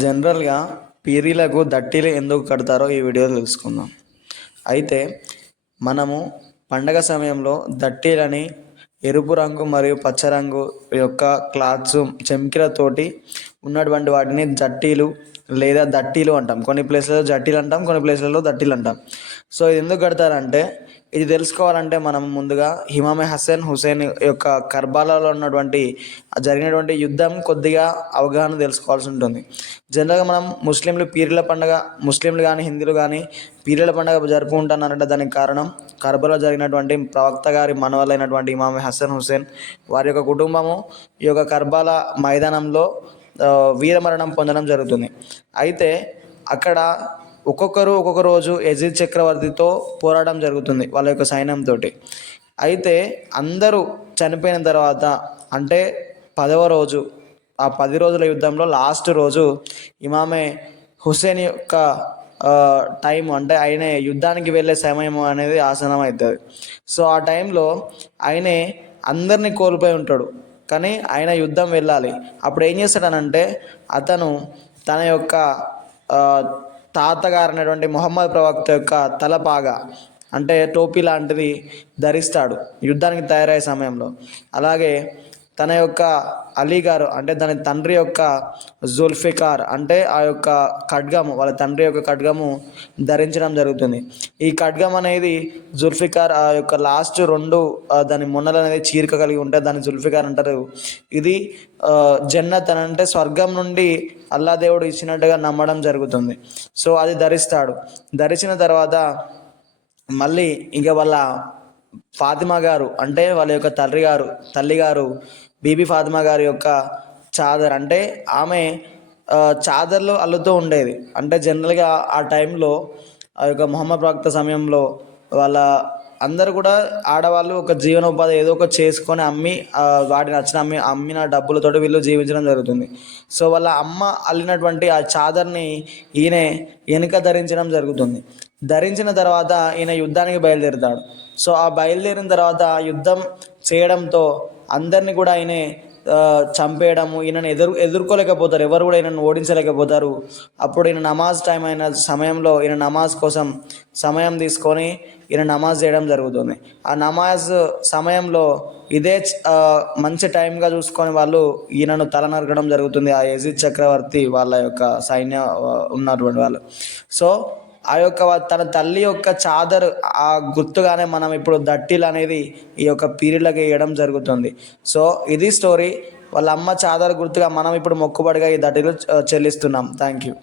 జనరల్గా పీరీలకు దట్టీలు ఎందుకు కడతారో ఈ వీడియోలో తెలుసుకుందాం. అయితే మనము పండగ సమయంలో దట్టీలని ఎరుపు రంగు మరియు పచ్చ రంగు యొక్క క్లాత్స్ చెంకిలతోటి ఉన్నటువంటి వాటిని జట్టీలు లేదా దట్టీలు అంటాం. కొన్ని ప్లేస్లలో జట్టీలు అంటాం కొన్ని ప్లేస్లలో దట్టీలు అంటాం. సో ఇది ఎందుకు కడతారంటే ఇది తెలుసుకోవాలంటే మనం ముందుగా హిమామే హసన్ హుసేన్ యొక్క కర్బాలలో ఉన్నటువంటి జరిగినటువంటి యుద్ధం కొద్దిగా అవగాహన తెలుసుకోవాల్సి ఉంటుంది. జనరల్గా మనం ముస్లింలు పీర్ల పండుగ ముస్లింలు కానీ హిందువులు కానీ పీర్ల పండుగ జరుపుకుంటున్నారంటే దానికి కారణం కర్బలో జరిగినటువంటి ప్రవక్త గారి మనవలైనటువంటి ఇమామే హసన్ హుసేన్ వారి యొక్క కుటుంబము ఈ యొక్క కర్బాల మైదానంలో వీరమరణం పొందడం జరుగుతుంది. అయితే అక్కడ ఒక్కొక్కరు ఒక్కొక్క రోజు యజీద్ చక్రవర్తితో పోరాటం జరుగుతుంది వాళ్ళ యొక్క సైన్యంతో అయితే అందరూ చనిపోయిన తర్వాత అంటే పదవ రోజు ఆ పది రోజుల యుద్ధంలో లాస్ట్ రోజు ఇమామే హుసేన్ యొక్క టైం అంటే ఆయన యుద్ధానికి వెళ్ళే సమయం అనేది ఆసనం అవుతుంది సో ఆ టైంలో ఆయనే అందరినీ కోల్పోయి ఉంటాడు. కానీ ఆయన యుద్ధం వెళ్ళాలి. అప్పుడు ఏం చేస్తాడనంటే అతను తన యొక్క తాతగారు అనేటువంటి మొహమ్మద్ ప్రవక్త యొక్క తలపాగా అంటే టోపీ లాంటిది ధరిస్తాడు. యుద్ధానికి తయారయ్యే సమయంలో. అలాగే తన యొక్క అలీ గారు అంటే తన తండ్రి యొక్క జుల్ఫికార్ అంటే ఆ యొక్క ఖడ్గము వాళ్ళ తండ్రి యొక్క ఖడ్గము ధరించడం జరుగుతుంది. ఈ ఖడ్గం అనేది జుల్ఫికార్ ఆ యొక్క లాస్ట్ రెండు దాని మొన్నలు అనేది చీరిక కలిగి ఉంటే దాన్ని జుల్ఫికార్ అంటారు. ఇది జన్నత్ అని అంటే స్వర్గం నుండి అల్లా దేవుడు ఇచ్చినట్టుగా నమ్మడం జరుగుతుంది. సో అది ధరిస్తాడు. ధరించిన తర్వాత మళ్ళీ ఇంకా వాళ్ళ ఫాతిమా గారు అంటే వాళ్ళ యొక్క తల్లి గారు తల్లి గారు బీబీ ఫాతిమా గారి యొక్క చాదర్. అంటే ఆమె చాదర్లో చాదర్లు అల్లుతూ ఉండేది. అంటే జనరల్గా ఆ టైంలో ఆ యొక్క మొహమ్మద్ ప్రవక్త సమయంలో వాళ్ళ అందరు కూడా ఆడవాళ్ళు ఒక జీవనోపాధి ఏదో ఒక చేసుకొని అమ్మి వాటిని నచ్చిన అమ్మి అమ్మిన డబ్బులతోటి వీళ్ళు జీవించడం జరుగుతుంది. సో వాళ్ళ అమ్మ అల్లినటువంటి ఆ చాదర్ని ఈయన వెనుక ధరించడం జరుగుతుంది. ధరించిన తర్వాత ఈయన యుద్ధానికి బయలుదేరుతాడు. సో ఆ బయలుదేరిన తర్వాత యుద్ధం చేయడంతో అందరినీ కూడా ఆయన చంపేయడము ఈయనను ఎదురు ఎదుర్కోలేకపోతారు. ఎవరు కూడా ఈయనను ఓడించలేకపోతారు. అప్పుడు ఈయన నమాజ్ టైం అయిన సమయంలో ఈయన నమాజ్ కోసం సమయం తీసుకొని ఈయన నమాజ్ చేయడం జరుగుతుంది. ఆ నమాజ్ సమయంలో ఇదే మంచి టైంగా చూసుకొని వాళ్ళు ఈయనను తల నరకడం జరుగుతుంది. ఆ యజీద్ చక్రవర్తి వాళ్ళ యొక్క సైన్య ఉన్నటువంటి వాళ్ళు. సో ఆ యొక్క తన తల్లి యొక్క చాదర్ ఆ గుర్తుగానే మనం ఇప్పుడు దట్టిల్ అనేది ఈ యొక్క పీరియడ్లకి వేయడం జరుగుతుంది. సో ఇది స్టోరీ వాళ్ళ అమ్మ చాదర్ గుర్తుగా మనం ఇప్పుడు మొక్కుబడిగా ఈ దట్టిలు చెల్లిస్తున్నాం. Thank you